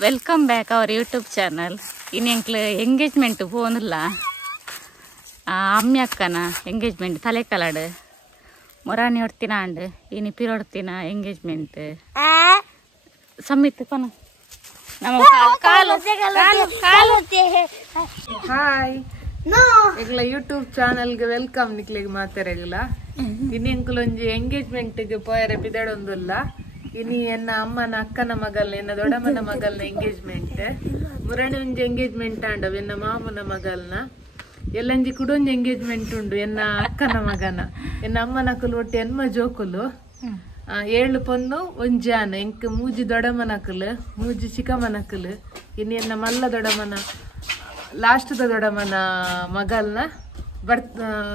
Welcome back our YouTube channel. ఇని ఎంక్లు engagement పోనుಲ್ಲ ಅಮ್ಮಿ ಅಕ್ಕನ ಎಂಗೇಜ್ಮೆಂಟ್ ತಲೆ ಕಲಾಡು ಮೊರಾನಿ ಹೊಡ್ತಿನ ಅಂಡ್ ಇನಿ ಪಿರೊಡ್ತಿನ ಎಂಗೇಜ್ಮೆಂಟ್ ಸಮ್ಮಿತ್ ಕೊನ ನಮ್ಮ ಕಾಲು ಕಾಲು ಕಾಲು ಹಾಯ್ ಎಗ್ಲ ಯೂಟ್ಯೂಬ್ ಚಾನಲ್ ಗೆ ವೆಲ್ಕಮ್ ನಿಕ್ಲೆಗ್ ಮಾತಾರೆಗ್ಲ ಇನಿ ಎಂಕುಲೊಂಜಿ ಎಂಗೇಜ್ಮೆಂಟ್ ಗೆ ಪೋಯರೆ ಬಿದಡೊಂದುಲ್ಲ ಇನಿ ಎನ್ನ ಅಮ್ಮನ ಅಕ್ಕನ ಮಗಲ್ನ ಎನ್ನ ದೊಡ್ಡಮ್ಮನ ಮಗಲ್ನ ಎಂಗೇಜ್ಮೆಂಟ್ ಮುರಣಿ ಒಂಜಿ ಎಂಗೇಜ್ಮೆಂಟ್ ಆಂಡವ ಎನ್ನ ಮಾಮನ ಮಗಲ್ನ ಎಲ್ಲಂಜಿ ಕುಡೊಂಜಿ ಎಂಗೇಜ್ಮೆಂಟ್ ಉಂಡು ಎನ್ನ ಅಕ್ಕನ ಮಗನ ಎನ್ನ ಅಮ್ಮನ ಅಕ್ಕಲು ಒಟ್ಟು ಎನ್ಮ ಜೋಕುಲು 7 ಪೊನ್ನು ಒಂಜಿ ಆನ ಎಂಕ್ ಮೂಜಿ ದೊಡ್ಡಮ್ಮನಕ್ಕಲು ಮೂಜಿ ಚಿಕ್ಕಮ್ಮನಕ್ಕಲು ಇನ್ನು ಎನ್ನ ಮಲ್ಲ ದೊಡ್ಡಮ್ಮನ ಲಾಸ್ಟ್ದ ದೊಡ್ಡಮ್ಮನ ಮಗಲ್ನ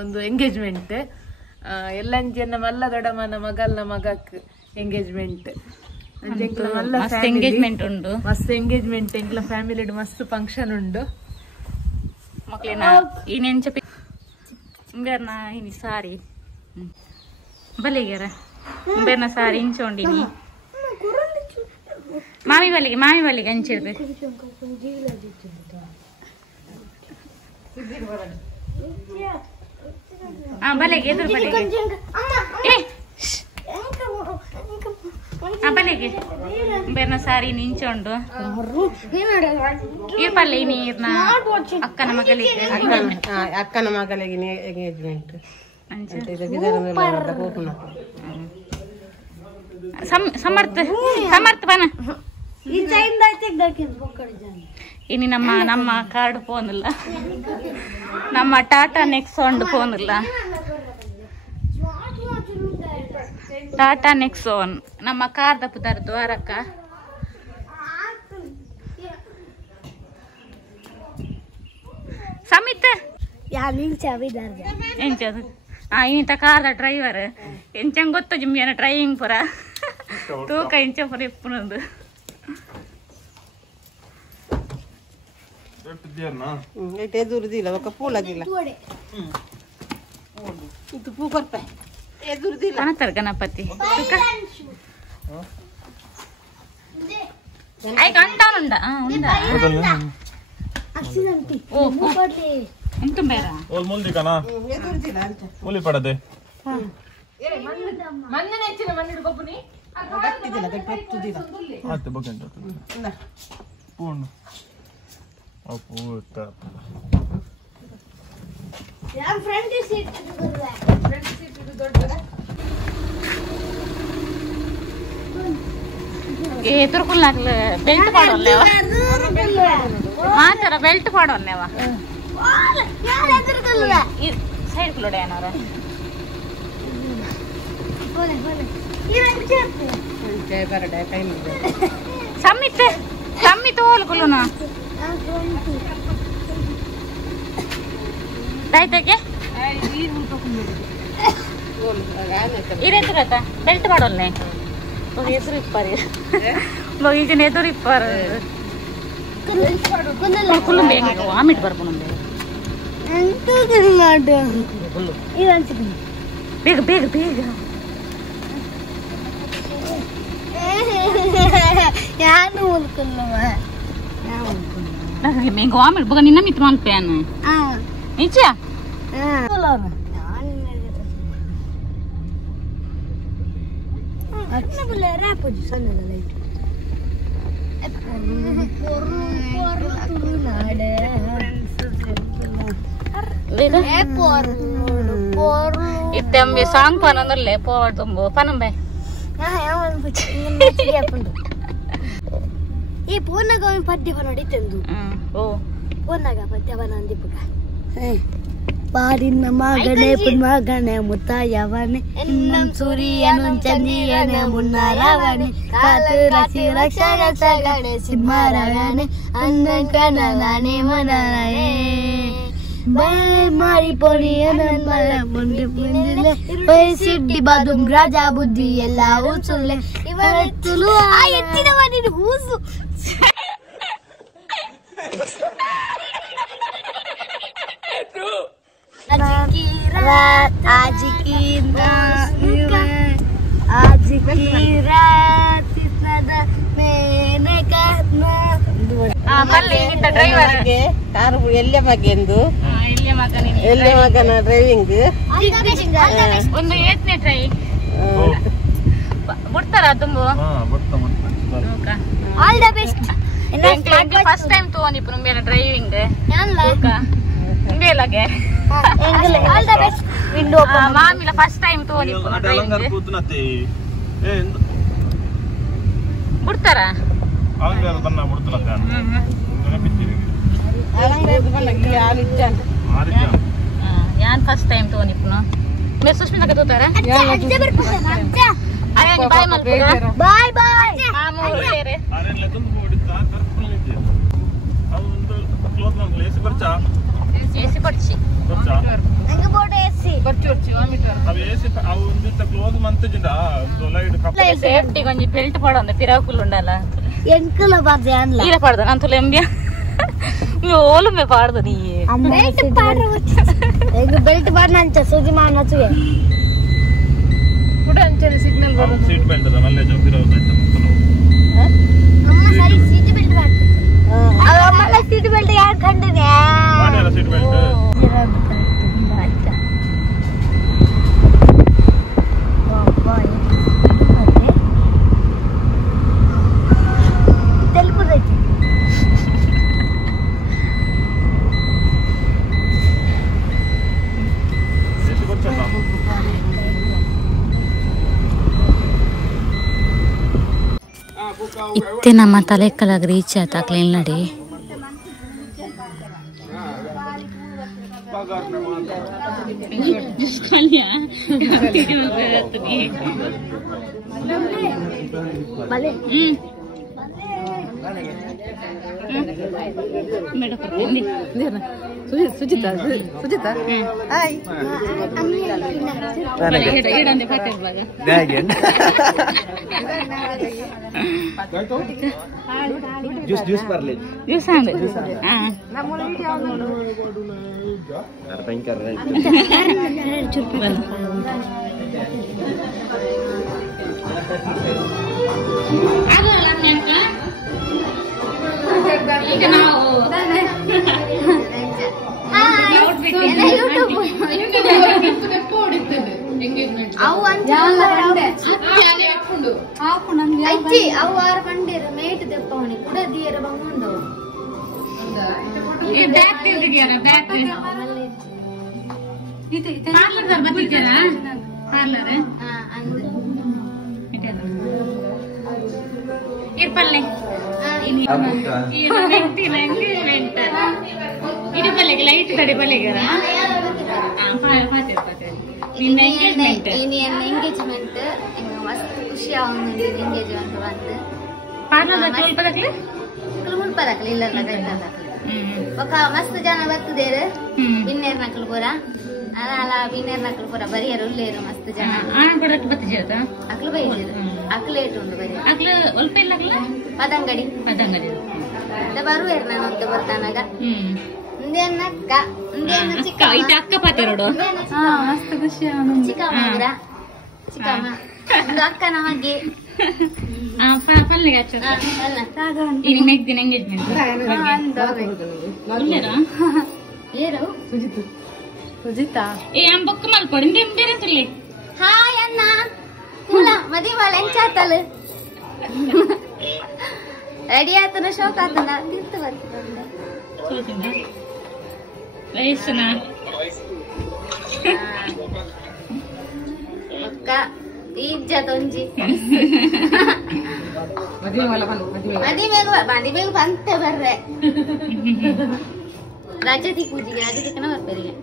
ಒಂದು ಎಂಗೇಜ್ಮೆಂಟ್ ಎಲ್ಲಂಜಿ ಎನ್ನ ಮಲ್ಲ ದೊಡ್ಡಮ್ಮನ ಮಗಲ್ನ ಮಗಕ್ ಎಂಗೇಜ್ಮೆಂಟ್ ಎಂಗೇಜ್ಮೆಂಟ್ ಉಂಡು ಮಸ್ತ್ ಎಂಗೇಜ್ಮೆಂಟ್ ಎಂಕ್ಲ ಫ್ಯಾಮಿಲಿ ಮಸ್ತ್ ಫಂಕ್ಷನ್ ಉಂಡು ಮಕ್ಳಿನ ಈನೇನ್ ಚಪಿ ಬೇರ್ನ ಇನಿ ಸಾರಿ ಬಲಿಗೆರ ಬೇರ್ನ ಸಾರಿ ಇಂಚೋಂಡಿನಿ ಮಾಮಿ ಬಲಿಗೆ ಹಂಚಿರ್ರಿ ಬಲೆಗೆ ಎದುರು ಬಲೆಗೆ ಬೇರ್ನ ಸಾರಿ ನಿಂಚೋಂಡು ಇರ್ಪಲ್ಲ ನೀರ್ನ ಅಕ್ಕನ ಮಗಳಿಗೆ ಎಂಗೇಜ್ಮೆಂಟ್ ಸಮರ್ಥ ಬನ ಇನಿ ನಮ್ಮ ಕಾರ್ಡ್ ಫೋನಿಲ್ಲ ನಮ್ಮ ಟಾಟಾ ನೆಕ್ಸಾನ್ ಫೋನಿಲ್ಲ ಟಾಟಾ ನೆಕ್ಸಾನ್ ನಮ್ಮ ಕಾರ್ ದಪ್ಪದಾರ ದ್ವಾರಕ್ಕ ಸಮಿತ್ ಎಂಚದು ಇಂತ ಕಾರ್ದ ಡ್ರೈವರ್ ಎಂಚಂಗ್ ಗೊತ್ತು ಜಿಮ್ಮಿಯನ ಡ್ರೈವಿಂಗ್ ಪುರ ತೂಕ ಇಂಚ ಪುರ ಇಪ್ಪುನೊಂದು ಎದುರುದಿಲ್ಲ ఒక పూలదిಲ್ಲ ಇದು ಪೂ ಕೊರ್ಪೆ ಎದುರುದಿಲ್ಲ ಅನಂತರ ಗಣಪತಿ ಐ ಕಂಟಾನುಂಡ ಉಂಡ ಓ ಎಂತ ಬೇಡ ಓಲ್ ಮುಂದಿ ಕನ ಎದುರುದಿಲ್ಲ ಅಂತ ಮೂಲಿ ಪಡದೆ ಮಣ್ಣನ ಹೆಚ್ಚಿನ ಮಣ್ಣಿಡು ಬಬ್ಬುನಿ ಗಟ್ಟಿದಿಲ್ಲ ಗಟ್ಟಿದಿಲ್ಲ ಆಯ್ತು ಬಗೆಂಟ ಪೂರ್ಣ ಅಪೂತ ಯಾನ್ ಫ್ರಂಟ್ ಸೀಟ್ ಇದು ದೊಡ್ಡದ ಎದುರುಕುಲ್ಲಾಗ್ಲ ಬೆಲ್ಟ್ ಪಾಡೋಲ್ಲೇವ ಮಾತಾರ ಬೆಲ್ಟ್ ಪಾಡೋಲ್ಲೇವ ಸೈಡ್ ಕುಲೋಡೆ ಏನಾರ ಸಮ್ಮಿತ್ ಹೋಲ್ಕುಲುನ ದಾಯ್ತಕ್ಕೆ ಇರೆದುರತ ಬೆಲ್ಟ್ ಪಾಡೋಲ್ನೆ ಎದುರು ಇಪ್ಪಾರಿ ಈಗಿನ ಎದುರು ಇಪ್ಪಾರು ಕುಲ್ಲುಂಬೆ ವಾಮಿಟ್ ಬರ್ಕೊಂಡೆ ಬೇಗ ಬೇಗ ಬೇಗ ಮೇಂಗ ವಾಮಿಟ್ ಬಗ ನಿನ್ನ ಮಿತ್ ಮಲ್ಪೇನು ನಿಜ ಇತ್ತಂಬಿ ಸಾಂಗ್ ಪನೊಂದಲ್ಲೇ ಪೋಡ್ದುಂಬು ಪನಂಬೆ ಈ ಪೂರ್ಣಗ ಪದ್ಯ ನೋಡಿತೆಂದು ಓ ಪೂರ್ಣಗ ಪದ್ಯ ಬಂದಿಪ್ಪುಗ ಪಾಡಿನ ಮಗನೆ ಮಗನೆ ಮುತ್ತಾಯವನೆ ಇನ್ನಂ ಸೂರ್ಯನು ಚಂದಿಯನೆ ಮುನ್ನಾರವನೆ ಕಾತು ರಾಶಿ ರಕ್ಷಣ ಸಗಣೆ ಸಿಂಹರವನೆ ಅಂದ ಕನಲನೆ ಮನನೆ ಬಾಯ್ ಮಾರಿ ಪೊಣಿಯನ ಮಲ ಮುಂದೆ ಮುಂದೆ ಸಿಡ್ಡಿ ಬಾದುಂ ರಾಜ ಬುದ್ಧಿ ಎಲ್ಲ ಉಸುಲೆ ಇವತ್ತು ಆ ಎತ್ತಿನ ಮನಿನ ಹೂಸು आज की रात मैंने कहना ಪಲ್ಲೆ ಇಂತ ಡ್ರೈವರ್ ಕಾರು ಎಲ್ಲೆ ಮಗೆಂದು ಇಲ್ಲೇ ಮಗನ ಎಲ್ಲೆ ಮಗನ ಡ್ರೈವಿಂಗ್ ಒಂದು 8ನೇ ಟ್ರೈ ಬಿಡ್ತಾರ ತುಂಬ all the best first time ತಗೊಂಡಿಪ್ಪು ನಮ್ಗೆ ಡ್ರೈವಿಂಗ್ ಇಂಡಿಯಲಾಗೆ ಆಲ್ ದ ಬೆಸ್ಟ್ ವಿಂಡೋ ಮಾಮಿಲ ಫಸ್ಟ್ ಟೈಮ್ ತಗೊಂಡಿಪ್ಪು ಡ್ರೈವಿಂಗ್ ಬಿಡ್ತಾರ ಯಾನ್ ಫಸ್ಟ್ ಟೈಮ್ ತಗೊಂಡಿಪ್ಪು మీరు సుష్మిత కదుతారా అయ్యా బాయ్ మల్పురా ಬಾಯ್ ಬಾಯ್ మామూలు లేరే అరే లెక్కను పోడితా కర్పలింది అవందు క్లోత్ నంగ్ లేసి పర్చా ఏసి పర్చి పర్చా ನಂಗೆ ಬೋರ್ಡ್ ಎಸಿ అవి ఏసి అవందు త క్లోత్ మంత్ జిందా దొలైడ్ కప్ సేఫ్టీ కొంచెం బెల్ట్ పడంది పిరాకులు ఉండాలా ಎಂಕಲ ಬಾರ್ದೆ ಅನ್ಲ ఇలా పడదా అంతలో ఎంబియా మీ ఓలు మే పాడదు నీ ಬೆಲ್ಟ್ ಪಾಡ್ರ ಈಗ ಬೆಲ್ಟ್ ಬಾರ್ನ ಅಂಚ ಸೂಜಿ ಮಾನ ಚುಗೆ ಕೂಡ ಅಂಚನೆ ಸಿಗ್ನಲ್ ಬರೋದು ಸೀಟ್ ಬೆಲ್ಟ್ ಅದ ನಲ್ಲೆ ಜಂಪಿರೌದು ಅಂತ ಮಕ್ಕಳು ಅಮ್ಮ ಸರಿ ಸೀಟ್ ಬೆಲ್ಟ್ ಬಾರ್ದು ಅದು ಅಮ್ಮಲ್ಲ ಸೀಟ್ ಬೆಲ್ಟ್ ಯಾರು ಕಂಡಿದೆ ಬಾನೆಲ್ಲ ಸೀಟ್ ಬೆಲ್ಟ್ ಇತ್ತೆ ನಮ್ಮ ತಲೆ ಕಲಾಗ ರೀಚ್ ಆಯ್ತು ಕ್ಲೀನ್ ನಡಿ ಸುಜಿತಾ ಸುಜಿತಾ ಹಾಯ್ ಜ್ಯೂಸ್ ಬರ್ಲಿ ಜ್ಯೂಸ್ ಈಗ ನಾವು ಅಜ್ಜಿ ಅವು ಆರು ಕಂಡಿರು ಮೇಟ್ ದೆಪ್ಪವನಿ ಕೂಡ ದಿಯರ ಬಂಗುಂಡು ಬ್ಯಾಗ್ ತೆಗ್ದಿದ್ಯಾರ ಬ್ಯಾಗ್ ಪಾರ್ಲರ್ ಬರ್ತಿದ್ದಾರಾ ಪಾರ್ಲರ್ ಇರ್ಪಲ್ಲೆ ಇಡಿ ಪಲ್ಲೆಗೆ ಲೈಟ್ ತಡೆ ಪಲ್ಲೆಗಾರ ನಿನ್ನ ಎಂಗೇಜ್ಮೆಂಟ್ ಎಂಗೇಜ್ಮೆಂಟ್ ಮಸ್ತ್ ಖುಷಿ ಆಗುಂಡು ಎಂಗೇಜ್ಮೆಂಟ್ ಬಂದು ಪಾರ್ಲರ್ ಮುಲ್ಪದಕ್ಲೆ ಮುಲ್ಪದಕ್ಲೆ ಇಲ್ಲ ఒక మస్తు జన బతుకుదేరు బిన్నేరు నక్కలు కూర అలా బిన్నేరు నక్కలు కూర బరియరు లేరు మస్తు జన అక్కలు పోయేరు అక్కలు ఏటుండు బరి ಅಕ್ಲ ಒಲ್ಪ ಇಲ್ಲ ಅಕ್ಲ ಪದಂಗಡಿ ಪದಂಗಡಿ ಬರುವೇರು ನಾನು ಅಂತ ಬರ್ತಾನಾಗ ಇಂದೇನಕ್ಕ ಇಂದೇನ ಚಿಕ್ಕ ಇಟ್ಟ ಅಕ್ಕ ಪಾತೆರೋಡು ಮಸ್ತ್ ಖುಷಿ ಚಿಕ್ಕಮ್ಮ ಕೂರ ಚಿಕ್ಕಮ್ಮ ಒಂದು ಅಕ್ಕನ ಹಾಗೆ ಪಲ್ಲೆಗೆ ಹಚ್ಚ ಈಗ ನೆಕ್ಸ್ಟ್ ದಿನ ಎಂಗೇಜ್ಮೆಂಟ್ ಏರು ಸುಜಿತಾ ಏ ಬೊಕ್ಕ ಮಲ್ಪಡಿ ಬೇರೆ ತುಳ್ಳಿ ಹಾಯ್ ಅಣ್ಣ ಕೂಲ ಮದಿ ಬಾಳ ಎಂಚಾತಲು ರೆಡಿ ಆತನ ಶೋಕ್ ಆತನ ತಿರ್ತು ಸೋಚಿಂದ ವಯಸ್ಸನ ಅಕ್ಕ ಇಜ್ಜತ್ ಒಂಜಿ ಮದಿಮೇಗ ಬಂತೆ ಬರ್ರೆ ರಜತಿ ಪೂಜೆಗೆ ರಜತಿಕನ ಬರ್ಬೇರಿಗೆ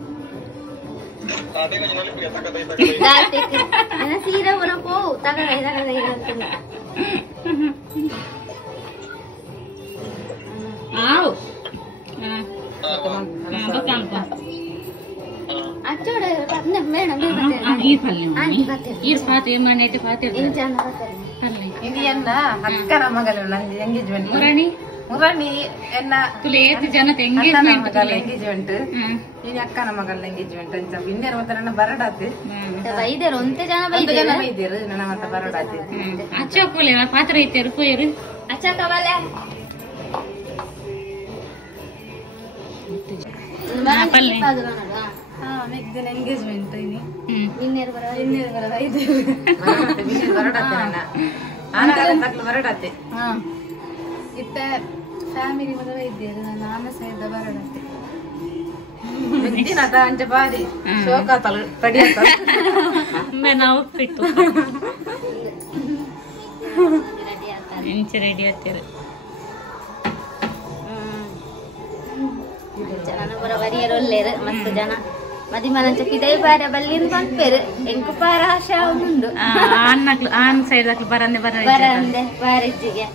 ಸೀರೆ ಬರಪ್ಪೋ ತಗದ అచ్చోడ మేడం ఇది ఎన్న అక్కన మగలు నంది ఎంగేజ్మెంట్ మురణి ఎన్న ತುಲೇತ್ ಜನತ ಎಂಗೇಜ್ಮೆಂಟ್ ಎಂಗೇಜ್ಮೆಂಟ್ ఇది అక్కన మగల ఎంగేజ్మెంట్ ಅಂತ ಬಿನ್ನೇರು ಮತ್ತನ ಬರಡಾತೆ ಬೈದೇರು ಒಂತೆ ಜನ ಬೈದೇರು ನನ್ನ ಮತ್ತ ಬರಡಾತೆ ಅಚ್ಚೋಕೋಲೆ ಪಾತ್ರ ಇತ್ತೇರು ಪೋಯರು ಅಚ್ಚ ಕವಲೆ ಪಲ್ಲೆ ಎಂಗೇಜ್ಮೆಂಟ್ ಇನ್ನೇರು ಬರಡತ್ತೆ ಇತ್ತ ಫ್ಯಾಮಿಲಿ ಮದುವೆ ಇದ್ದೀರಿ ನಾನು ಸಹಿತ ಬರಡತ್ತೆ ಅಂಚೆ ಬಾರಿ ಶೋಕ ರೆಡಿ ನಾವು ಉಪ್ಪಿಟ್ಟು ಇಂಚೆ ರೆಡಿ ಆಗ್ತೀರಿ ಜನ ಬರಿಯರು ಒಳ್ಳೆಯರು ಮಸ್ತ್ ಜನ ಮದಿ ಮನಂಚ ಕಿದೈ ಬಾರ ಬಲ್ಲಿಂದ ಬಂಪೇರು ಎಂಕು ಪಾರ ಆಶಾ ಉಂಡು ಆನ್ ಸೈಡ್ ಬರಂದೆ ಬರಂದೆ ಬಾರಿಜ್ಜಿಗೆ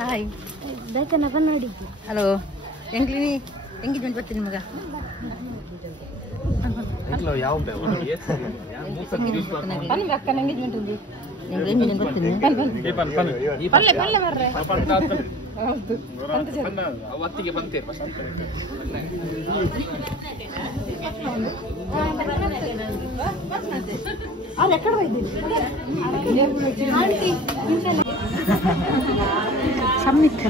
ಹಾಯ್ ನೋಡಿ ಹಲೋ ಎಂಗ್ಲಿನಿ ಎಂಗೇಜ್ಮೆಂಟ್ ಬರ್ತೀನಿ ಮಗ ಅಕ್ಕನ ಎಂಗೇಜ್ಮೆಂಟ್ ఉంది ಎಂಗೇಜ್ಮೆಂಟ್ ಬರ್ತೀನಿ ಪಲ್ಲೆ ಪಲ್ಲೆ ಬರ್ರೆ ಹೌದು ಅವತ್ತಿಗೆ ಬಂತೀರಿ ಅರೆ ಎక్కడ ಹೋಯ್ದಿ ಸಮ್ಮಿತ್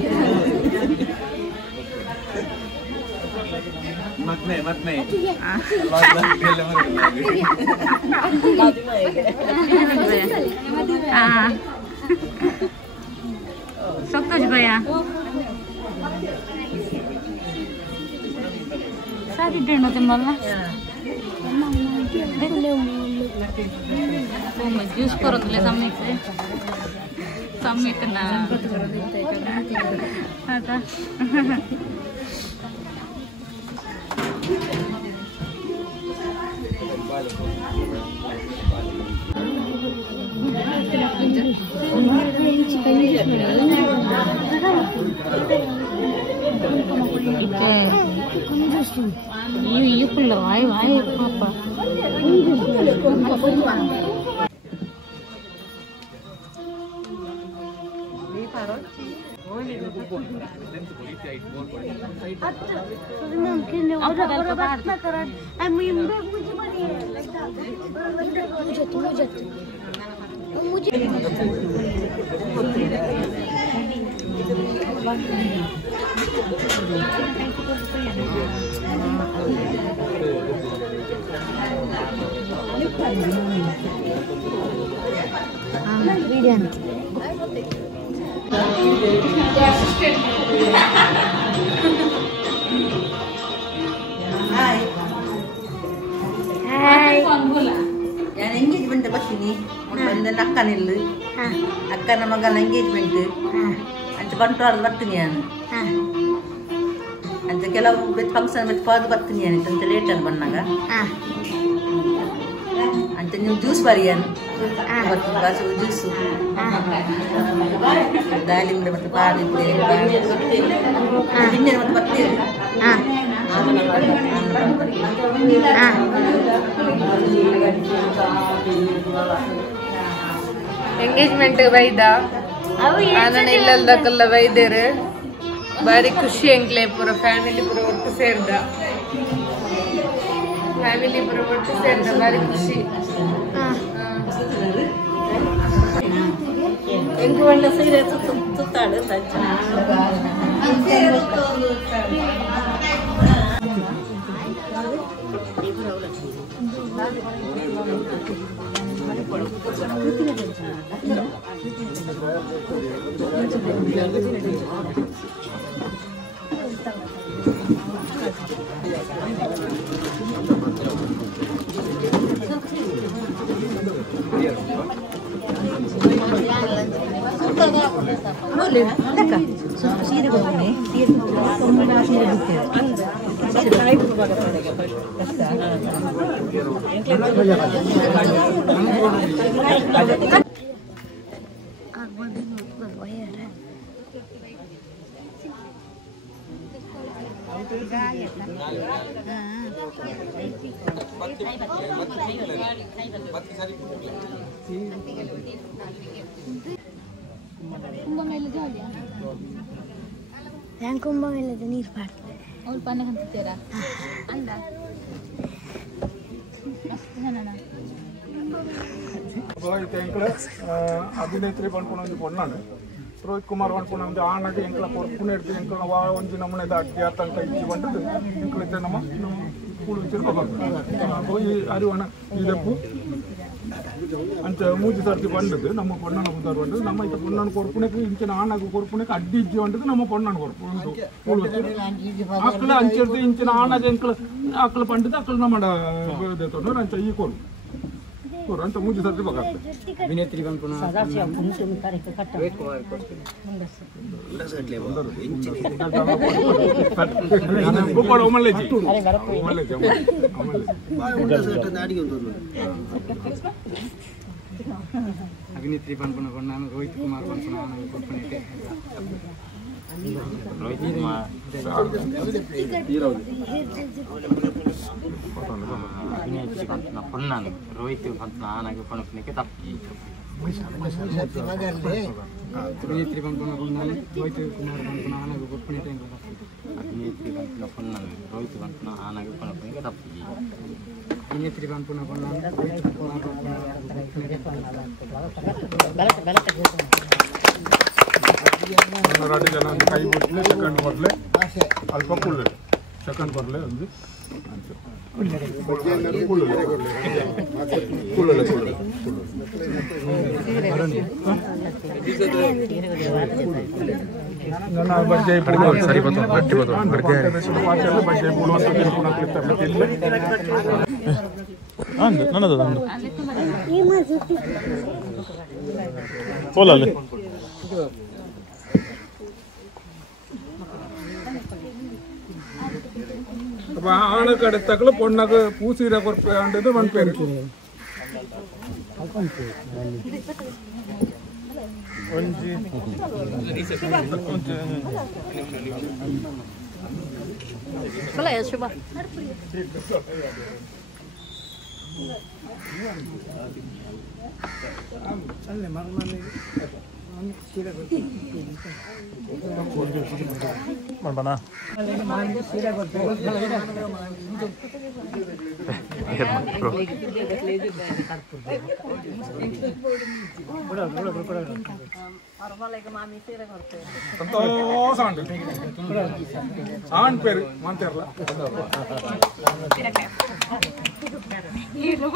ಮತ್ತೆ ಸಂತೋಷ್ ಭಯ ಸಾಧಿಡ್ಡ ತಿಮ್ಮಲ್ಲ ಜ್ಯೂಸ್ ಕೊರತ್ತಲೆ ಸಮ್ಮಿತ್ ಸಮ್ಮಿತನ ಆಯ್ತಾ you pull away, Papa. ഞാൻ എൻഗേജ്മെന്റ് ಬರ್ತೀನಿ ಒಂದು ಅಕ್ಕನಿಲ್ಲ ಅಕ್ಕನ ಮಗನ ಎಂಗೇಜ್ಮೆಂಟ್ ಅಂತ ಬಂಟ್ವಾಳ ಬರ್ತೀನಿ ನಾನು ಅಂತ ಕೆಲವು ಫಂಕ್ಷನ್ ಬಿಟ್ಟು ಪಾದು ಬರ್ತೀನಿ ಅಂತ ಲೇಟ್ ಅಂತ ಬಂದಾಗ ಅಂತ ನೀವು ಜ್ಯೂಸ್ ಬರಿಯಾನು ಜ್ಯೂಸು ದಾಳಿಂಬೆ ಮತ್ತು ಪಾಲಿಂಬೆ ತಿಂಡಿ ಮತ್ತು ಬರ್ತೀವಿ ಎಂಗೇಜ್ಮೆಂಟ್ ಬೈದ ಆನನ ಇಲ್ಲದಕ್ಕೆಲ್ಲ ಬೈದೇರು ಬಾರಿ ಖುಷಿ ಎಂಕ್ಲೆ ಪೂರ ಫ್ಯಾಮಿಲಿ ಪೂರ ಒಟ್ಟು ಸೇರ್ದ ಬಾರಿ ಖುಷಿ ಎಂಟು ಒಳ್ಳೆ ಸೀರೆ ಸುತ್ತಾಡು ಕುಂಭಮೇಳದ ನೀರು ಪಾಡ್ತಾರೆ ಅವ್ರು ಪಾನ ಹಂಚ್ತೀರಾ ಅಂದ ಅಭಿನೇತ್ರಿ ಪಂಡ್ಕೊಂಡು ಪೊಣ್ಣಾണ് ರೋಹಿತ್ ಕುಮಾರ್ ಪಂಡ್ಕೊಂಡು ಒಂದು ಆಣಕ್ಕೆ ಎಂಕಲ ಪೊರ್ಪುನೆ ಇಡ್ತೀವಿ ಎಂಕಲ ಒಂಜಿ ನಮ್ಮನೆ ದಾಟಿ ಆತಂಕ ಇಚ್ಚಿ ಬಂದದ್ದು ಎಂಕಲಿದ್ದೆ ನಮ್ಮ ಕೂಳು ತಿರ್ಕೋಬೇಕು ಈ ಅರಿವಣ ಇದಪ್ಪು ಅಂಚ ಮೂಜಿ ಸರ್ತಿ ಬಂದದ್ದು ನಮ್ಮ ಪೊಣ್ಣನ ಮುಂದಾರು ಬಂದದ್ದು ನಮ್ಮ ಇತ್ತ ಪೊಣ್ಣನ ಕೊರ್ಪುಣಕ್ಕೆ ಇಂಚಿನ ಆಣಕ್ಕೆ ಕೊರ್ಪುಣಕ್ಕೆ ಅಡ್ಡಿ ಇಜ್ಜಿ ಬಂದದ್ದು ನಮ್ಮ ಪೊಣ್ಣನ ಕೊರ್ಪು ಒಂದು ಕೂಳು ಅಕ್ಕಳ ಅಂಚಿರ್ದು ಇಂಚಿನ ಆಣಗೆ ಎಂಕಲ ಅಕ್ಕಳ ಪಂಡಿದ್ದು ಅಕ್ಕಳ ನಮ್ಮ ತೊಂದ್ರೆ ಅಂಚ ಈ ಕೊರು ಅಂತ ಮೂಜಿ ಸರ್ತಿ ಬೇಕಾಗ್ತದೆ ಅಭಿನೇತ್ರಿ ಬಂದ್ಕೊಂಡು ಅಭಿನೇತ್ರಿ ಬಂದ್ಕೊಂಡು ನಾನು ರೋಹಿತ್ ಕುಮಾರ್ ಬಂದ್ಕೊಂಡು ನಾನು ಕೊಡ್ಕೊಂಡಿದ್ದೆ ರೋಹಿತ್ ಕುಮಾರ್ ಅಭಿನೇತ್ರಿ ಬಂತು ಪೊನ್ನಾನು ರೋಹಿತ್ ಬಂತು ನಾನಾಗಿ ಕೊಣಕ್ಕೆ ತಪ್ಪಿ ಅಭಿನೇತ್ರಿ ಬಂದ್ಕೊಂಡು ನಾನು ರೋಹಿತ್ ಕುಮಾರ್ ಬಂತು ನಾನಾಗಿ ಕೊಡ್ಕೊಂಡಿದ್ದೆ ಅಭಿನೇತ್ರಿ ಬಂತು ಪೊನ್ನಾನು ರೋಹಿತ್ ಬಂತು ನಾನಾಗಿ ಕೊಣಕ್ಕೆ ತಪ್ಪಿ ಅಭಿನೇತ್ರಿ ಬಂತು ನಾನು ರೋಹಿತ್ ಕುಮಾರ್ ಎರಡು ಜನ ಒಂದು ಕೈ ಬಿಡ್ಲೆ ಸೆಕೆಂಡ್ ಕೊಡ್ಲೆ ಅಲ್ಪ ಕುಳ್ಳೆ ಸೆಕೆಂಡ್ ಕೊಡ್ಲೆ ಒಂದು ಸರಿ ಬಂತು ಗಟ್ಟಿ ಬಂತು ನನ್ನದು ಹೋಲಲ್ಲಿ அப்போ ஆணுக்கு அடுத்தக்குள்ள பொண்ணுக்கு பூசீரை கொடுப்பது ஒன் பேர் ಸಂತೋಷ ಆಣ್ ಪೇರು ಮಾತಾರಲ್ಲ వీడియో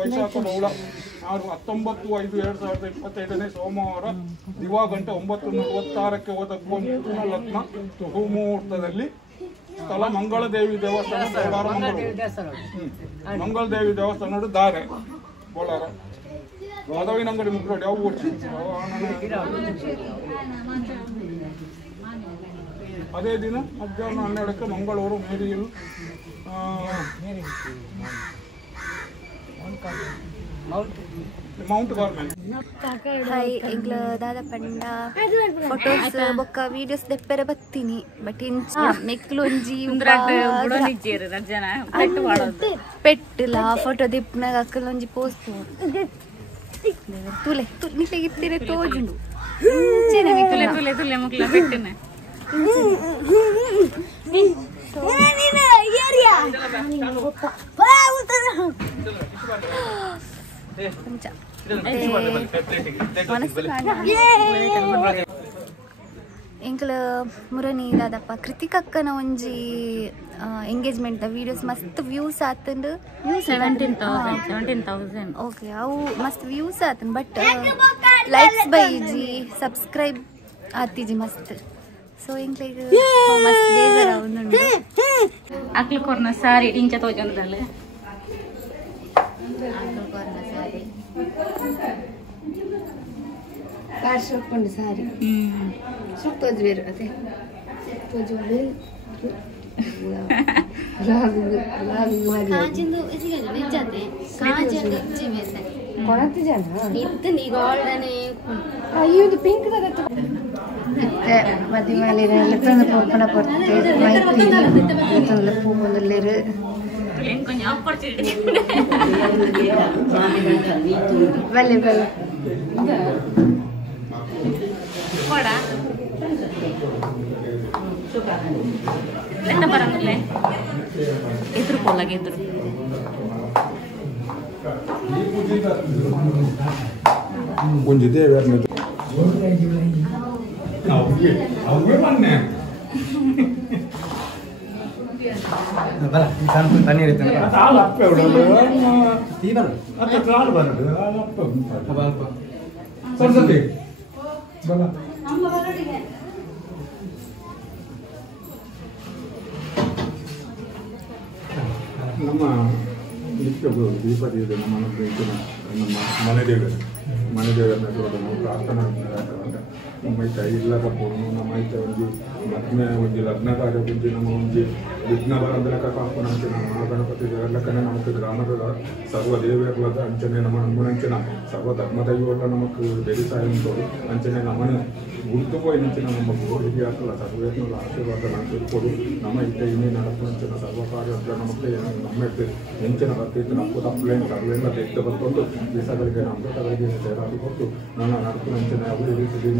ವೈಶಾಖ 19/5/2025 ಸೋಮವಾರ ದಿವಾ ಗಂಟೆ 9:46 ಹೋದ ಲಗ್ನ ಸುಮುಹೂರ್ತದಲ್ಲಿ ಸ್ಥಳ ಮಂಗಳದೇವಿ ದೇವಸ್ಥಾನ ಮಂಗಳದೇವಿ ದೇವಸ್ಥಾನ ದಾರೆ ಬೋಳಾರ ಮಾಧವಿನ ಅಂಗಡಿ ಮುಗ್ರೋಡಿ ಯಾವ ಊರು ಅದೇ ದಿನ ಮಧ್ಯಾಹ್ನ 12ಕ್ಕೆ ಮಂಗಳೂರು ಮೇರಿಯಲ್ಲಿ ಮೌಂಟ್ ಗಾರ್ಮೆಂಟ್ ಹಾಯ್ ಎಂಗ್ಲ ದಾದ ಪಂಡ ಫೋಟೋಸ್ ಬೊಕ್ಕ ವಿಡಿಯೋಸ್ ದೆಪ್ಪರೆ ಬತ್ತೀನಿ ಬಟ್ ಇಂಚ ಮೆಕ್ಲು ಒಂಜಿ ಪೆಟ್ಟಲ ಫೋಟೋ ದಿಪ್ಪನಾಗ ಅಕ್ಕಲ ಒಂಜಿ ಪೋಸ್ಟ್ ತುಲೆ ನಿಕ್ಲೆಗೆ ಇತ್ತಿರೆ ತೋಜುಂಡು ತುಲೆ ತುಲೆ ಮುಕ್ಲ ಪೆಟ್ಟನ ಎಂಕಲ ಮುರನಿ ದಾದಪ್ಪ ಕೃತಿಕ್ ಅಕ್ಕನ ಒಂಜಿ ಎಂಗೇಜ್ಮೆಂಟ್ ವಿಡಿಯೋಸ್ ಮಸ್ತ್ ವ್ಯೂಸ್ ಆತಂಡು 17,000 ಓಕೆ ಅವು ಮಸ್ತ್ ವ್ಯೂಸ್ ಆತನ್ ಬಟ್ ಲೈಕ್ಸ್ ಬೈಜಿ ಸಬ್ಸ್ಕ್ರೈಬ್ ಆತಿಜಿ ಮಸ್ತ್ ಸೊ ಎಂಕ್ಲೆಗ್ ಮಸ್ತ್ ಬೇಜಾರ ಅವನುಂಡು ಅಕ್ಲು ಕೊರ್ನ ಸಾರಿ ಇಂಚ ತೋಜೊಂದಲ್ಲ ಪಾರ್ಶ್ವಕೊಂಡು ಸಾರಿ ಸುತ್ತೋದು ಬೇರೆ ಅದೇ ಮದಿಮಾಲೆಲ್ಲ ತಂದು ಪೊಪ್ಪನ ಕೊಡ್ತೆ ಮೈತಿ ತಂದು ಪೂ ಬಂದಲ್ಲಿರು ಬಲ್ಲೆ ಬಲ್ಲೆ ఎంత పరంగులే ఎదురు పోలాగా ఎదురు ಒಂಜಿ ದೇವರನ್ನ ಅವೇ ಬನ್ನೆ ಬರ ತಣ್ಣೀರ್ ಇರ್ತದೆ ಹಾಲು ಅಪ್ಪೆ ಉಡಲು ಈ ಬರ ಅತ್ತ ಹಾಲು ಬರದು ಹಾಲು ಅಪ್ಪ ಅಲ್ಪ ಸರಸ್ವತಿ ಬಲ ನಮ್ಮ ನಿತ್ಯಗಳು ದೀಪದಿದೆ ನಮ್ಮ ನಮ್ಮ ಮನೆ ದೇವರನ್ನ ನಾವು ಪ್ರಾರ್ಥನಾ ನಮ್ಮೈತ ಇಲ್ಲದ ಪೊಣ್ಣು ನಮ್ಮೈತ ಒಂಜಿ ಮದ್ಮೆ ಒಂಜಿ ಲಗ್ನ ಕಾರ್ಯ ಒಂಜಿ ನಮ್ಮ ಒಂಜಿ ವಿಘ್ನ ಬರಂದಲಕ ಕಾಪುನಂಚೆ ನಮ್ಮ ಗಣಪತಿ ದೇವರ್ಲಕನೆ ನಮಗೆ ಗ್ರಾಮದ ಸರ್ವ ದೇವಿಯರ್ಲದ ಅಂಚನೆ ನಮ್ಮ ನಮ್ಮನಂಚಿನ ಸರ್ವ ಧರ್ಮದೈವರ್ಲ ನಮಕ್ ಬೆರಿಸಾಯ ಉಂಟು ಅಂಚನೆ ನಮ್ಮನೆ ಗುರುತುಪೋಯಿನಂಚಿನ ನಮ್ಮ ಗೋರಿಗೆ ಹಾಕಲ್ಲ ಸರ್ವೇತ್ನಲ್ಲ ಆಶೀರ್ವಾದ ನಾನು ತಿಳ್ಕೊಡು ನಮ್ಮ ಇದ್ದ ಇನ್ನೇ ನಡಪಂಚಿನ ಸರ್ವ ಕಾರ್ಯ ನಮಗೆ ನಮ್ಮೆಟ್ಟು ಹೆಂಚಿನ ಬರ್ತೈತೆ ನಪ್ಪು ತಪ್ಪಲೇನು ಸರ್ವೇಲ್ಲ ತೆಗೆದ ಬರ್ಕೊಂಡು ದಿವಸಗಳಿಗೆ ನಮ್ಮಗಳಿಗೆ ಸೇರಾಗಿ ಕೊಟ್ಟು ನನ್ನ ನಡಪಂಚಿನ ಯಾವುದೇ ರೀತಿ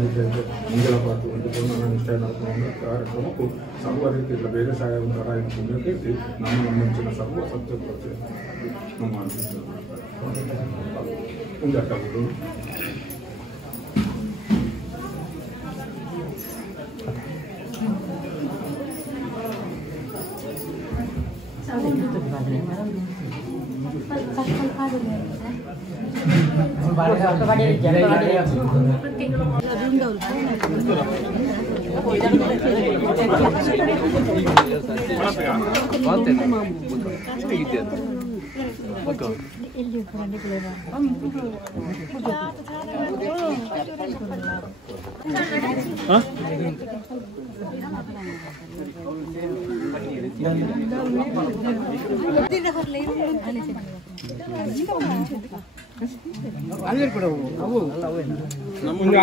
ಮುಂಜಲ ಪಾತ್ರ ಒಂದು ನನ್ನ ನಿಷ್ಠೆ ನಡಪುವ ಕಾರ್ಯಕ್ರಮಕ್ಕೂ ಸರ್ವ ರೀತಿಯಿಂದ ಬೇರೆ ಸಹಾಯ ಒಂಥರ ರೀತಿ ನಮ್ಮ ನಮ್ಮಂಚಿನ ಸರ್ವ ಸತ್ಯ ನಮ್ಮ ಮುಂದೆ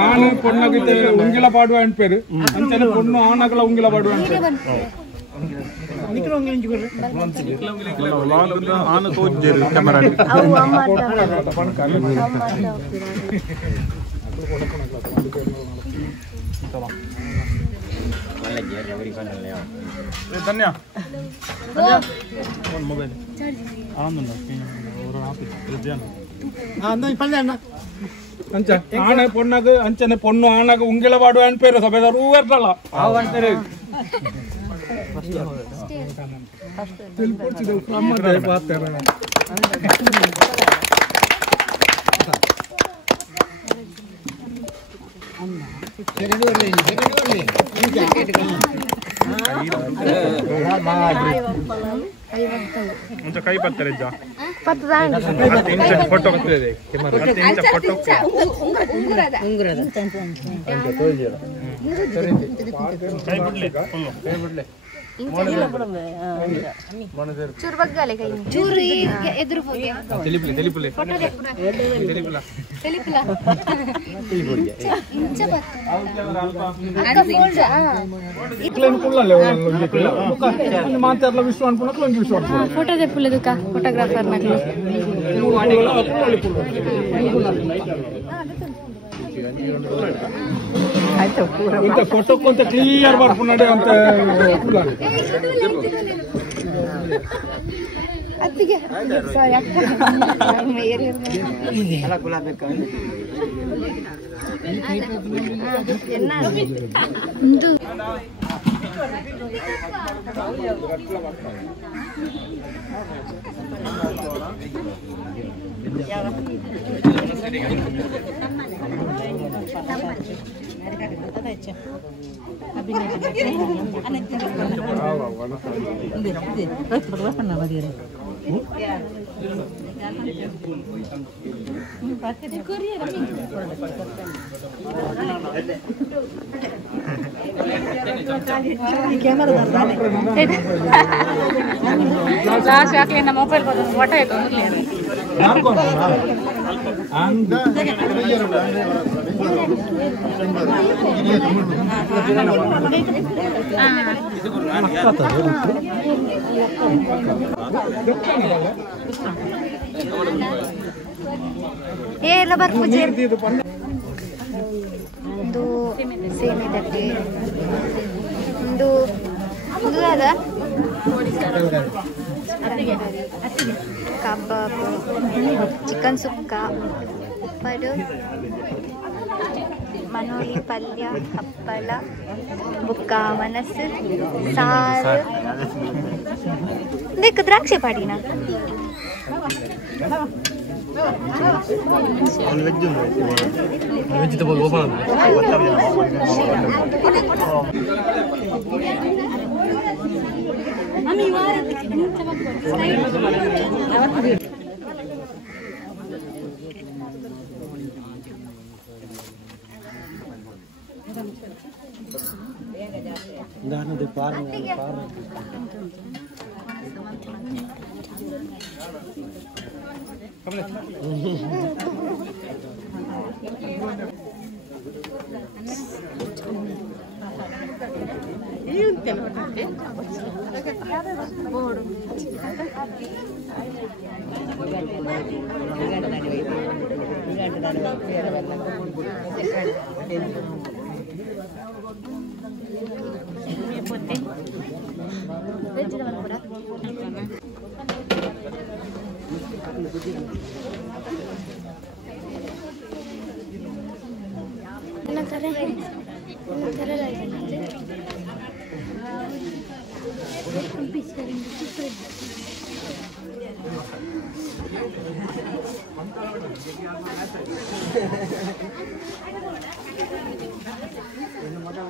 ಆನೆ ಪೊಣ್ಣಾಗಿದ್ದ ಉಂಗಿಲ ಪಾಡುವ ಅನ್ಪೇರು ಅಂಚನೆ ಪೊಣ್ಣು ಆನಗಳ ಉಂಗಿಲ ಪಾಡುವ ಆನ ತೋಜರು ಕ್ಯಾಮರಾ ಧನ್ಯ ಮೊಬೈಲ್ ಅಂಚ ಆನೆ ಪೊಣ್ಣಾಗ ಅಂಚನೆ ಪೊಣ್ಣು ಆನಾಗ ಉಂಗಿಲ ಪಾಡುವ ಅನ್ಪೇರು ಸಭೆದಾರು ಇರ್ತಲ್ಲ ಅವಂತಾರೆ ಕೈ ಬರ್ತಾರೆ ಫೋಟೋ ಬರ್ತಿದೆ ಫೋಟೋ ಚೂರು ಬಗ್ಗಾಲೆ ಕೈ ಚೂರು ಎದುರು ಹೋಗಿ ತೆಲಿಪುಲೆ ಮಾತಾಡ್ಲ ವಿಶ್ವ ಅನ್ಕೊಂಡ್ರೆ ವಿಶ್ವ ಫೋಟೋ ತೆಪ್ಪುಲೆದುಕ ಫೋಟೋಗ್ರಾಫರ್ ನಕಲು ಫೋಟೋ ಕೊಂತ ಕ್ಲಿಯರ್ ಬರ್ಕೊಂಡೆ ಅಂತ ಅತ್ತಿಗೆ ಸಾರಿ ಅಕ್ಕ ಲಾಸ್ಟ್ ಯಾಕೆ ನಮ್ಮ ಮೊಬೈಲ್ ಬಂದು ಫೋಟೋ ಆಯ್ತು ಎಲ್ಲ ಬರ್ಪೂಜೆ ಒಂದು ಸೇಮೆ ದಟ್ಟೆ ಒಂದು ಅದ ಕಬಾಬ್ ಚಿಕನ್ ಸುಕ್ಕ ಪಡು ಮನೋಲಿ ಪಲ್ಯ ಹಪ್ಪಳ ಬುಕ್ಕ ಮನಸ್ಸು ಸಾರು ದೇಕ ದ್ರಾಕ್ಷಿ ಪಾಡಿನ ವೆಜಿಟೇಬಲ್ ಓಪನ್ ಮೊದಲ